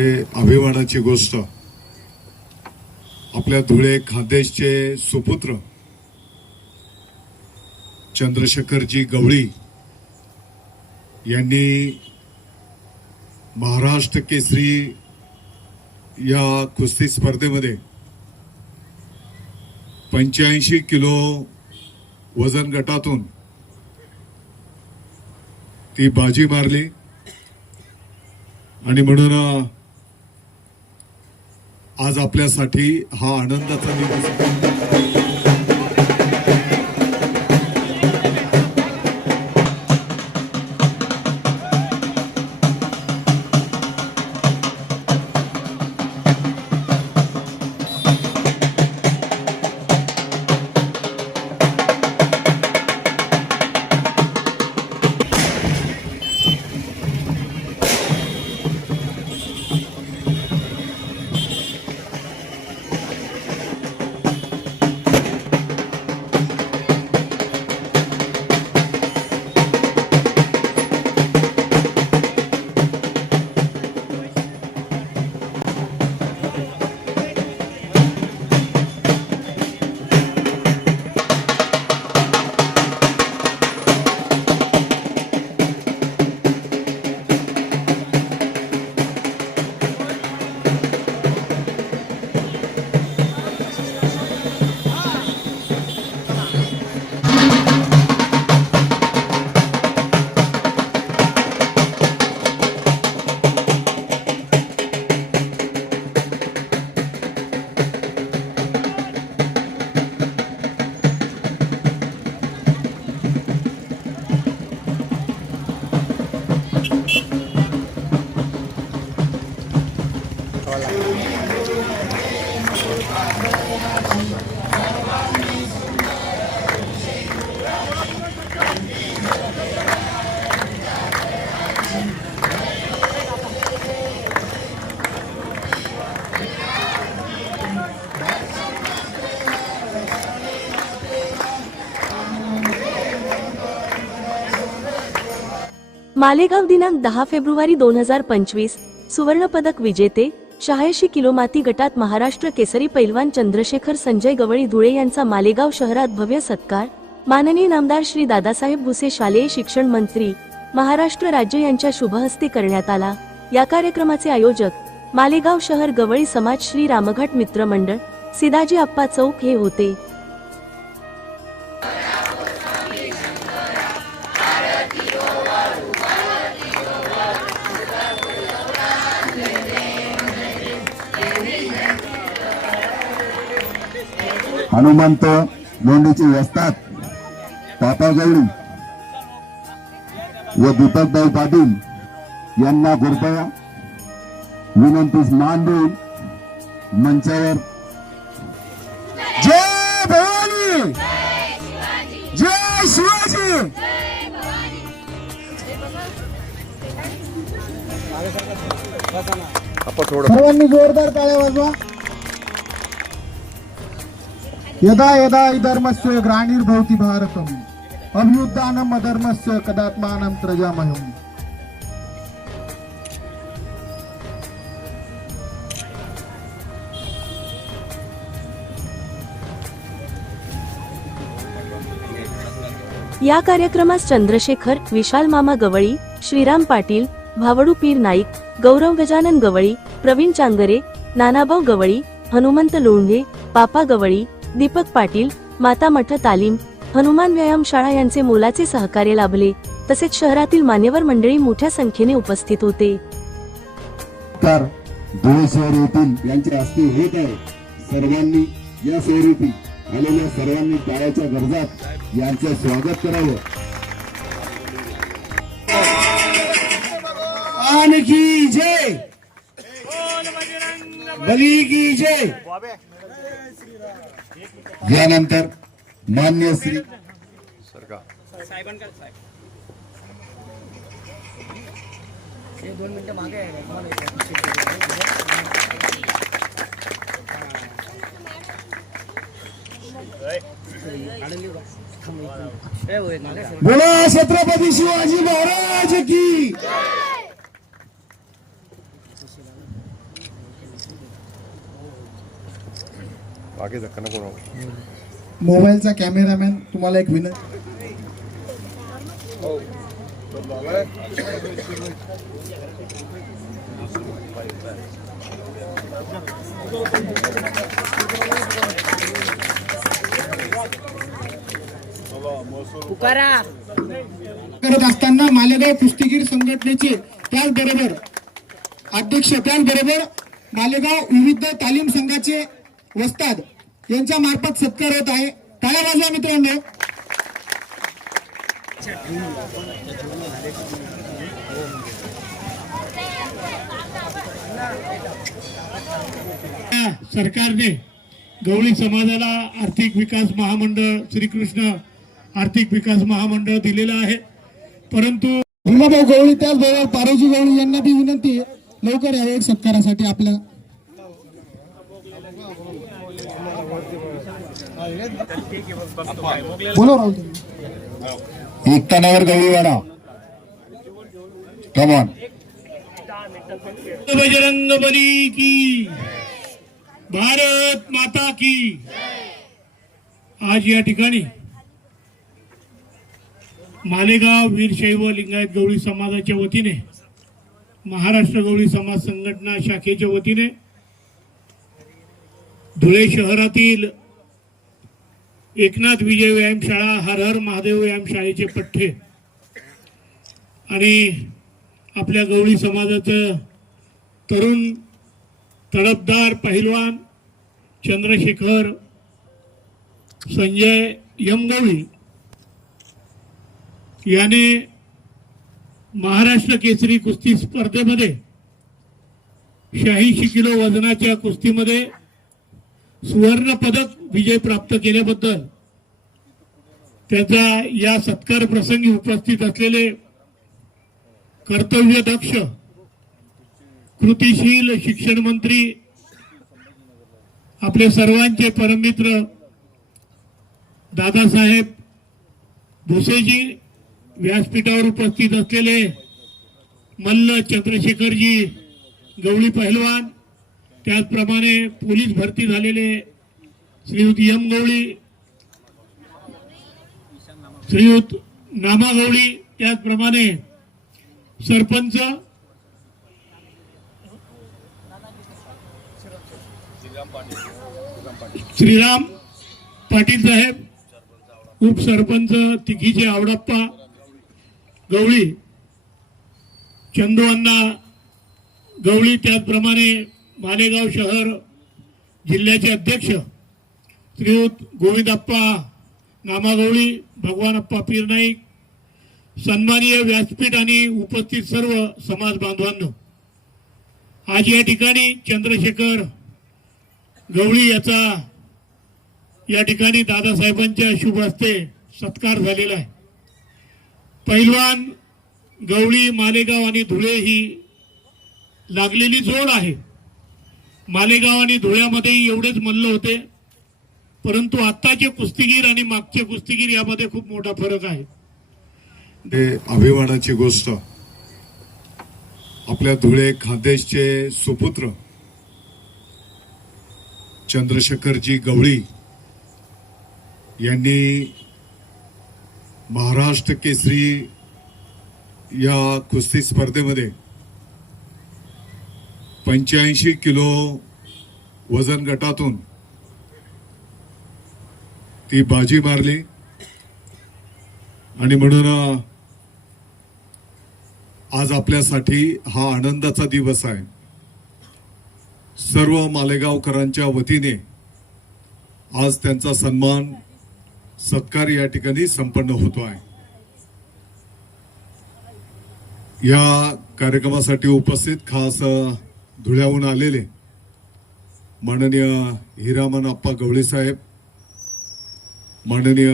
हे अभिमानाची गोष्ट. आपल्या धुळे खानदेशचे सुपुत्र चंद्रशेखरजी गवळी यांनी महाराष्ट्र केसरी या कुस्ती स्पर्धेमध्ये पंच्याऐंशी किलो वजन गटातून ती बाजी मारली. आणि म्हणून आज आपल्यासाठी हा आनंदाचा दिवस मालेगाव दिनांक दहा फेब्रुवारी दोन हजार पंचवीस सुवर्ण पदक विजेते शहाऐंशी किलो माती गटात महाराष्ट्र केसरी पैलवान चंद्रशेखर संजय गवळी धुळे यांचा मालेगाव शहरात भव्य सत्कार. माननीय नामदार श्री दादासाहेब भुसे शालेय शिक्षण मंत्री महाराष्ट्र राज्य यांच्या शुभहस्ते करण्यात आला. या कार्यक्रमाचे आयोजक मालेगाव शहर गवळी समाज श्री रामघाट मित्र मंडळ सिदाजी आप्पा चौक हे होते. हनुमंत लोंढीचे वस्तात पापा गवळी व दीपकभाई पाटील यांना कृपया विनंतीस मान देऊन मंचावर जय भवानी! जय शिवाजी! सर्वांनी जोरदार टाळ्या वाजवा. यदा यदा धर्मस्य ग्राणीर्भवती भारतम। अभ्युत्थानम् अधर्मस्य कदात्मानं त्रजामहम् या कार्यक्रमास चंद्रशेखर विशाल मामा गवळी श्रीराम पाटील भावडू पीर नाईक गौरव गजानन गवळी प्रवीण चांगरे नानाभाऊ गवळी हनुमंत लोंढे पापा गवळी दीपक पाटील माता मठ तालीम हनुमान व्यायाम शाळा यांचे मोलाचे सहकार्य लाभले. तसेच शहरातील मान्यवर मंडळी मोठ्या संख्येने उपस्थित होते. तर धुळे शहर येथील यांचे हस्ते होत आहे सर्वांनी या स्वरूपी आलेल्या सर्वांनी टाळ्याच्या गरजात यांचं स्वागत करावं. आणखी जय! बली की जय! यानंतर मान्य श्री बोला छत्रपती शिवाजी महाराज की मागे धक्का नको. मोबाईलचा कॅमेरामॅन तुम्हाला एक विनंती. करत असताना मालेगाव कुस्तीगीर संघटनेचे त्याचबरोबर अध्यक्ष त्याचबरोबर मालेगाव विविध तालीम संघाचे वस्ताद यांच्या मार्फत सत्कार होत आहे. टाळ्या वाजवा मित्रांनो. सरकारने गवळी समाजाला आर्थिक विकास महामंडळ श्रीकृष्ण आर्थिक विकास महामंडळ दिलेलं आहे. परंतु भीमाभाऊ गवळी त्याचबरोबर पारोजी गवळी यांना बी विनंती आहे. लवकर यावे एक सत्कारासाठी आपल्या बोलो राहुल तुम्ही. एकतानावर गवळीवाडा कमान बजरंग बली की भारत माता की. आज या ठिकाणी मालेगाव वीरशैव लिंगायत गवळी समाजाच्या वतीने महाराष्ट्र गवळी समाज संघटना शाखेच्या वतीने धुळे शहरातील एकनाथ विजय व्यायामशाळा हर हर महादेव व्यायामशाळेचे पठ्ठे. आणि आपल्या गवळी समाजाचं तरुण तडफदार पहिलवान चंद्रशेखर संजय यमगवळी याने महाराष्ट्र केसरी कुस्ती स्पर्धेमध्ये शहाऐंशी किलो वजनाच्या कुस्तीमध्ये सुवर्ण पदक विजय प्राप्त केल्याबद्दल त्याचा या सत्कार प्रसंगी उपस्थित असलेले कर्तव्यदक्ष कृतिशील शिक्षण मंत्री आपले सर्वांचे परममित्र दादासाहेब भुसेजी व्यासपीठावर उपस्थित असलेले मल्ल चंद्रशेखरजी गवळी पहिलवान त्याचप्रमाणे पोलीस भरती झालेले श्रीयुत यम गवळी श्रीयुत नामा गवळी त्याचप्रमाणे सरपंच श्रीराम पाटील साहेब उपसरपंच तिघीचे आवडप्पा गवळी चंदू अण्णा गवळी त्याचप्रमाणे मालेगाव शहर जिल्ह्याचे अध्यक्ष श्रीयुत गोविंदप्पा नामागवळी भगवानप्पा पीर नाईक सन्मानीय व्यासपीठ आणि उपस्थित सर्व समाज बांधवांनो आज या ठिकाणी चंद्रशेखर गवळी याचा या ठिकाणी दादासाहेबांच्या शुभ हस्ते सत्कार झालेला आहे. पैलवान गवळी मालेगाव आणि धुळे ही लागलेली जोड आहे. मालेगाव आणि धुळ्यामध्येही एवढेच मल्ल होते. परंतु आत्ताचे कुस्तीगीर आणि मागचे कुस्तीगीर यामध्ये खूप मोठा फरक आहे. हे अभिमानाची गोष्ट. आपल्या धुळे खादेशचे सुपुत्र चंद्रशेखरजी गवळी यांनी महाराष्ट्र केसरी या कुस्ती स्पर्धेमध्ये पंच्याऐंशी किलो वजन गटातून ती बाजी मारली. आणि म्हणून आज आपल्यासाठी हा आनंदाचा दिवस आहे. सर्व मालेगावकरांच्या वतीने आज त्यांचा सन्मान सत्कार या ठिकाणी संपन्न होतो आहे. या कार्यक्रमासाठी उपस्थित खास धुळ्याहून आलेले. माननीय हिरामन आप्पा गवळे साहेब माननीय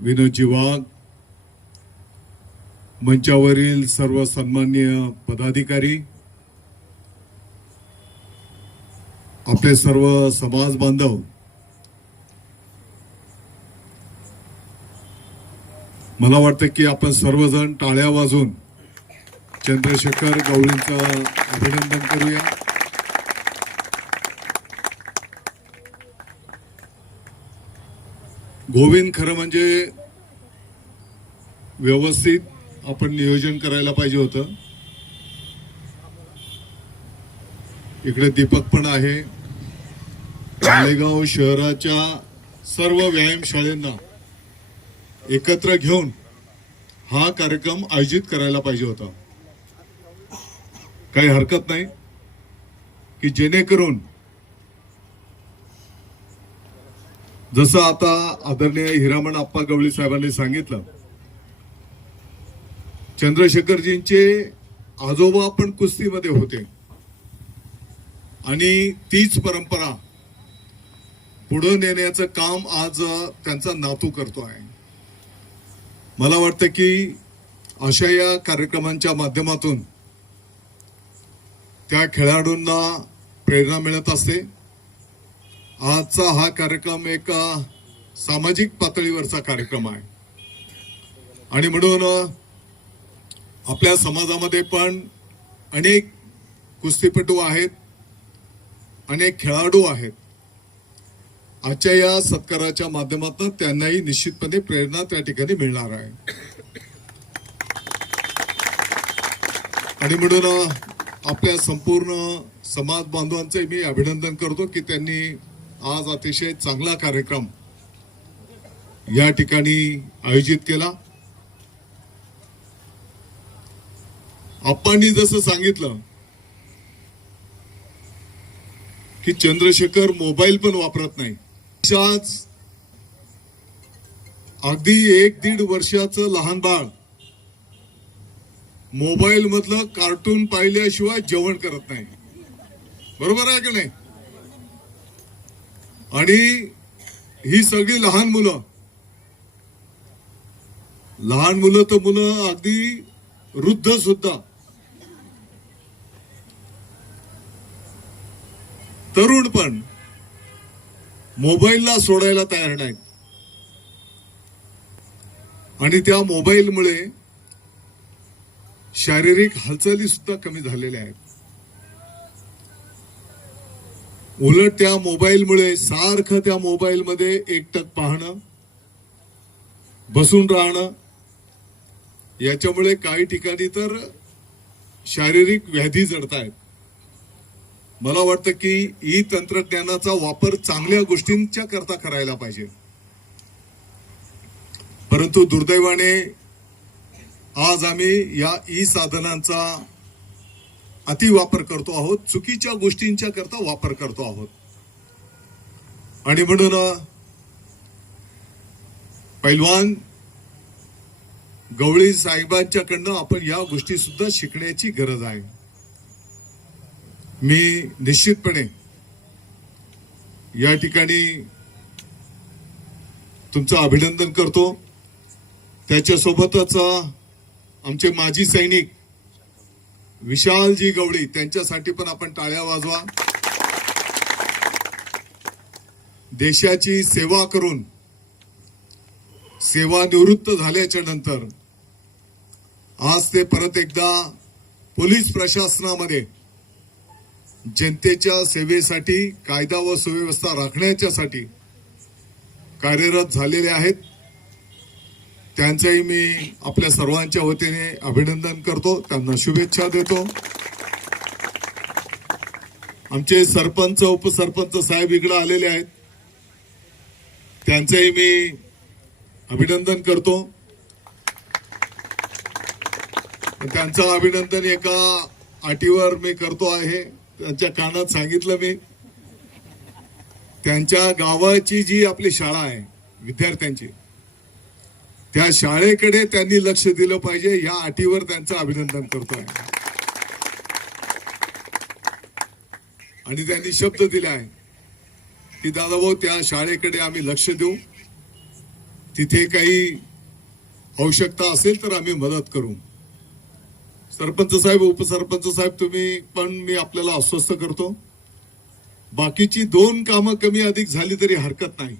विनोदजी वाघ मंचावरील सर्व सन्मान्य पदाधिकारी आपले सर्व समाज बांधव मला वाटतं की आपण सर्वजण टाळ्या वाजून चंद्रशेखर गवळींचं अभिनंदन करूया. गोविंद खरं म्हणजे व्यवस्थित आपण नियोजन करायला पाहिजे होतं. इकडे दीपक पण आहे. मालेगाव शहराच्या सर्व व्यायामशाळेंना एकत्र घेऊन हा कार्यक्रम आयोजित करायला पाहिजे होता. काही हरकत नाही की जेणेकरून जसं आता आदरणीय हिरामण आप्पा गवळी साहेबांनी सांगितलं चंद्रशेखरजींचे आजोबा पण कुस्तीमध्ये होते. आणि तीच परंपरा पुढे नेण्याचं काम आज त्यांचा नातू करतो आहे. मला वाटतं की अशा या कार्यक्रमांच्या माध्यमातून त्या खेळाडूंना प्रेरणा मिळत असते. आजचा हा कार्यक्रम एक सामाजिक पातळीवरचा कार्यक्रम आहे. आणि म्हणून आपल्या समाजामध्ये पण अनेक कुस्तीपटू आहेत अनेक खेळाडू आहेत. आजच्या या सत्काराच्या माध्यमातून त्यांनाही निश्चितपणे प्रेरणा त्या ठिकाणी मिळणार आहे. आणि म्हणून आपल्या संपूर्ण समाज बांधवांचे मी अभिनंदन करतो की त्यांनी आज अतिशय चांगला कार्यक्रम या ठिकाणी आयोजित केला. आप्पांनी जसं सांगितलं की चंद्रशेखर मोबाईल पण वापरत नाही. आज अगदी एक दीड वर्षाचं लहान बाळ मोबाईल मधलं कार्टून पाहिल्याशिवाय जेवण करत नाही. बरोबर आहे की नाही? आणि ही सगळी लहान मुलं. लहान मुलं तर मुलं अगदी वृद्ध सुद्धा. तरुण पण मोबाईलला सोडायला तयार नाहीत. आणि त्या मोबाईलमुळे शारीरिक हालचाली सुद्धा कमी झालेल्या आहेत. उलट त्या मोबाईलमुळे सारखं त्या मोबाईलमध्ये एकटक पाहणं बसून राहणं याच्यामुळे काही ठिकाणी तर शारीरिक व्याधी जडतायत. मला वाटतं की ई तंत्रज्ञानाचा वापर चांगल्या गोष्टींच्या करता करायला पाहिजे. परंतु दुर्दैवाने आज आम्ही या ई साधनांचा अतिवापर करतो आहोत चुकीच्या गोष्टींच्या करता वापर करतो आहोत. आणि म्हणून पैलवान गवळी साहेबांच्याकडनं आपण या गोष्टी सुद्धा शिकण्याची गरज आहे. मी निश्चितपणे या ठिकाणी तुमचं अभिनंदन करतो. त्याच्यासोबतच आमचे माजी सैनिक विशालजी गवळी त्यांच्यासाठी पण आपण टाळ्या वाजवा. देशाची सेवा करून सेवानिवृत्त झाल्याच्यानंतर आज ते परत एकदा पोलीस प्रशासनामध्ये जनतेच्या सेवेसाठी कायदा व सुव्यवस्था राखण्याच्यासाठी कार्यरत झालेले आहेत. त्यांचंही मी आपल्या सर्वांच्या वतीने अभिनंदन करतो. त्यांना शुभेच्छा देतो. आमचे सरपंच उपसरपंच साहेब इकडे आलेले आहेत. त्यांचंही मी अभिनंदन करतो. त्यांचं अभिनंदन एका अटीवर मी करतो आहे. त्यांच्या कानात सांगितलं मी. त्यांच्या गावाची जी आपली शाळा आहे विद्यार्थ्यांची त्या शाळेकडे त्यांनी लक्ष दिलं पाहिजे या अटीवर त्यांचं अभिनंदन करतोय. आणि त्यांनी शब्द दिला आहे की दादाभाऊ त्या शाळेकडे आम्ही लक्ष देऊ. तिथे काही आवश्यकता असेल तर आम्ही मदत करू. सरपंच साहेब उपसरपंच साहेब तुम्ही पण मी आपल्याला अस्वस्थ करतो. बाकीची दोन कामं कमी अधिक झाली तरी हरकत नाही.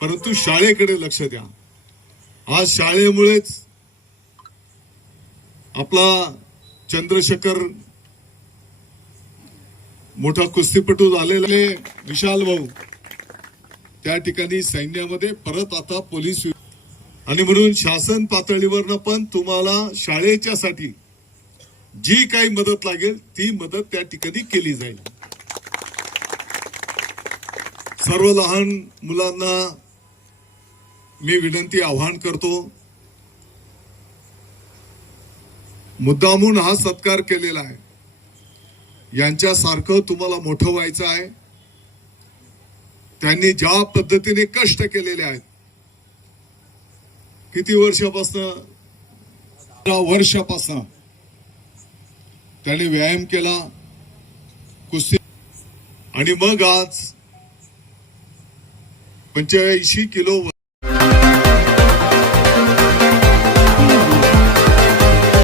परंतु शाळेकडे लक्ष द्या. आज शाळेमुळेच आपला चंद्रशेखर मोठा कुस्तीपटू झालेला विशाल भाऊ. त्या ठिकाणी सैन्यामध्ये परत आता पोलीस आणि म्हणून शासन पातळीवरनं पण तुम्हाला शाळेच्या साठी जी काही मदत लागेल ती मदत त्या ठिकाणी केली जाईल. सर्व लहान मुलांना मी विनंती आव्हान करतो. मुद्दामून हा सत्कार केलेला आहे. यांच्यासारखं तुम्हाला मोठं व्हायचं आहे. त्यांनी ज्या पद्धतीने कष्ट केलेले आहेत. किती वर्षापासून? वर्षापासून. त्यांनी व्यायाम केला. कुस्ती आणि मग आज पंच्याऐंशी किलो